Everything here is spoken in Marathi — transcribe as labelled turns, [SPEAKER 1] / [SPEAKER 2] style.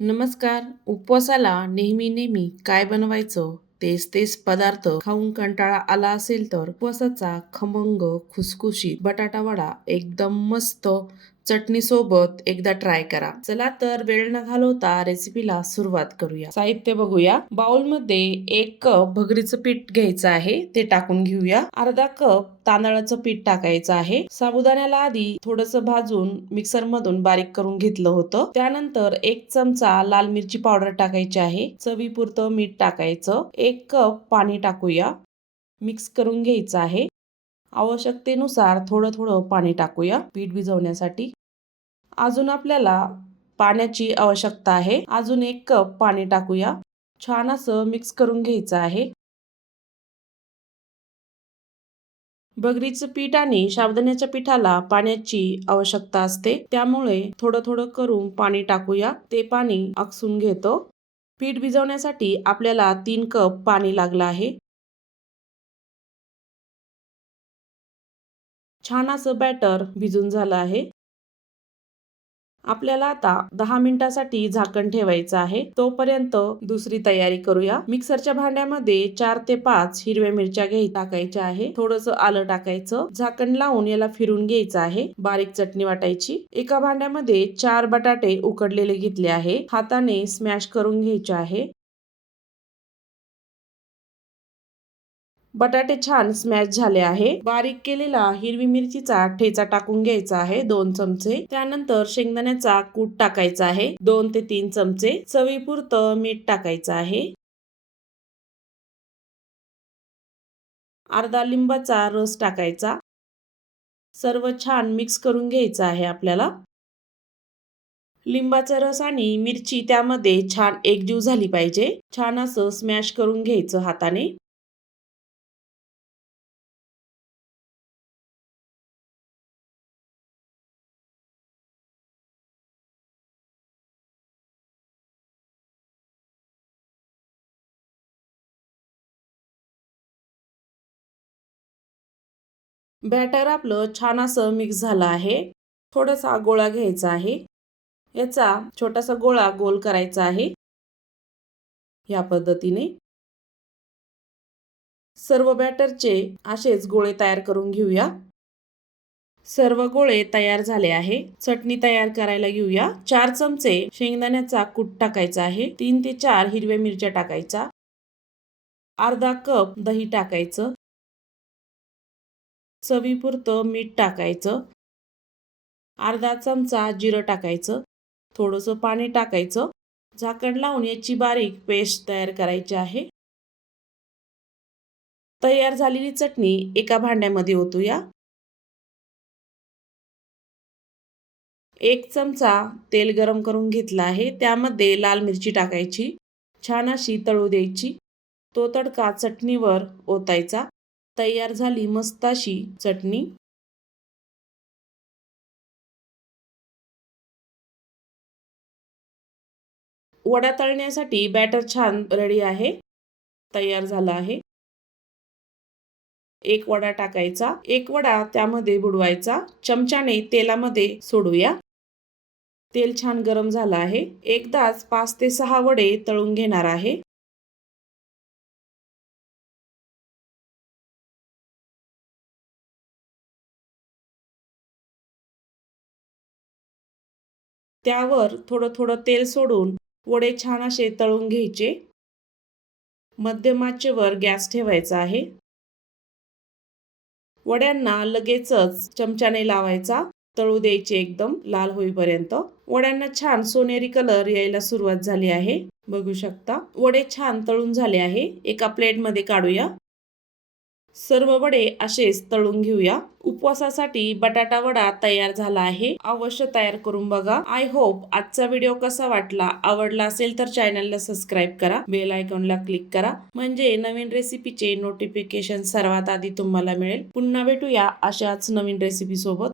[SPEAKER 1] नमस्कार. उपवासाला नेहमी नेहमी काय बनवायचं? तेच तेच पदार्थ खाऊन कंटाळा आला असेल तर उपवासाचा खमंग खुसखुशीत बटाटा वडा एकदम मस्त चटणी सोबत एकदा ट्राय करा. चला तर वेळ न घालवता रेसिपीला सुरुवात करूया. साहित्य बघूया. बाउलमध्ये एक कप भगरीचं पीठ घ्यायचं आहे. ते टाकून घेऊया. अर्धा कप तांदळाचं पीठ टाकायचं आहे. साबुदाण्याला आधी थोडस भाजून मिक्सर मधून बारीक करून घेतलं होतं. त्यानंतर एक चमचा लाल मिरची पावडर टाकायची आहे. चवीपुरतं मीठ टाकायचं. एक कप पाणी टाकूया. मिक्स करून घ्यायचं आहे. आवश्यकतेनुसार थोडं थोडं पाणी टाकूया पीठ भिजवण्यासाठी. अजून आपल्याला पाण्याची आवश्यकता आहे. अजून एक कप पाणी टाकूया. छान असं मिक्स करून घ्यायचं आहे. बगरीचं पीठ आणि साबुदाण्याच्या पिठाला पाण्याची आवश्यकता असते. त्यामुळे थोडं थोडं करून पाणी टाकूया. ते पाणी आकसून घेतो. पीठ भिजवण्यासाठी आपल्याला तीन कप पाणी लागलं आहे. छान असं बॅटर भिजून झालं आहे. आपल्याला आता दहा मिनिटासाठी झाकण ठेवायचं आहे. तोपर्यंत दुसरी तयारी करूया. मिक्सरच्या भांड्यामध्ये चार ते पाच हिरव्या मिरच्या घे टाकायच्या आहे. थोडस आलं टाकायचं. झाकण लावून याला फिरून घ्यायचं आहे. बारीक चटणी वाटायची. एका भांड्यामध्ये चार बटाटे उकडलेले घेतले आहे. हाताने स्मॅश करून घ्यायचे आहे. बटाटे छान स्मॅश झाले आहे. बारीक केलेला हिरवी मिरचीचा ठेचा टाकून घ्यायचा आहे दोन चमचे. त्यानंतर शेंगदाण्याचा कूट टाकायचा आहे दोन ते तीन चमचे. चवीपुरतं मीठ टाकायचं आहे. अर्धा लिंबाचा रस टाकायचा. सर्व छान मिक्स करून घ्यायचं आहे आपल्याला. लिंबाचा रस आणि मिरची त्यामध्ये छान एकजीव झाली पाहिजे. छान असं स्मॅश करून घ्यायचं हाताने. बॅटर आपलं छान असं मिक्स झालं आहे. थोडासा गोळा घ्यायचा आहे. याचा छोटासा गोळा गोल करायचा आहे. या पद्धतीने. सर्व बॅटरचे असेच गोळे तयार करून घेऊया. सर्व गोळे तयार झाले आहे. चटणी तयार करायला घेऊया. चार चमचे शेंगदाण्याचा कूट टाकायचा आहे. तीन ते चार हिरव्या मिरच्या टाकायचा. अर्धा कप दही टाकायचं. चवीपुरतं मीठ टाकायचं. अर्धा चमचा जिरं टाकायचं. थोडंसं पाणी टाकायचं. झाकण लावून याची बारीक पेस्ट तयार करायची आहे. तयार झालेली चटणी एका भांड्यामध्ये ओतूया. एक चमचा तेल गरम करून घेतला आहे. त्यामध्ये लाल मिरची टाकायची. छान अशी तळू द्यायची. तो तडका चटणीवर ओतायचा. तयार झाली मस्त अशी चटणी. वडा तळण्यासाठी बॅटर छान रेडी आहे. तयार झाला आहे. एक वडा टाकायचा. एक वडा त्यामध्ये बुडवायचा. चमच्याने तेलामध्ये सोडूया. तेल छान गरम झालं आहे. एकदाच पाच ते सहा वडे तळून घेणार आहे. त्यावर थोडं थोडं तेल सोडून वडे छान असे तळून घ्यायचे. मध्यमाचेवर गॅस ठेवायचा आहे. वड्यांना लगेचच चमच्याने लावायचा. तळू द्यायचे एकदम लाल होईपर्यंत. वड्यांना छान सोनेरी कलर यायला सुरुवात झाली आहे. बघू शकता. वडे छान तळून झाले आहे. एका प्लेटमध्ये काढूया. सर्व वडे असेच तळून घेऊया. उपवासासाठी बटाटा वडा तयार झाला आहे. अवश्य तयार करून बघा. आय होप आजचा व्हिडिओ कसा वाटला? आवडला असेल तर चॅनलला सबस्क्राईब करा. बेल आयकॉनला क्लिक करा. म्हणजे नवीन रेसिपीचे नोटिफिकेशन सर्वात आधी तुम्हाला मिळेल. पुन्हा भेटूया अशाच नवीन रेसिपी सोबत.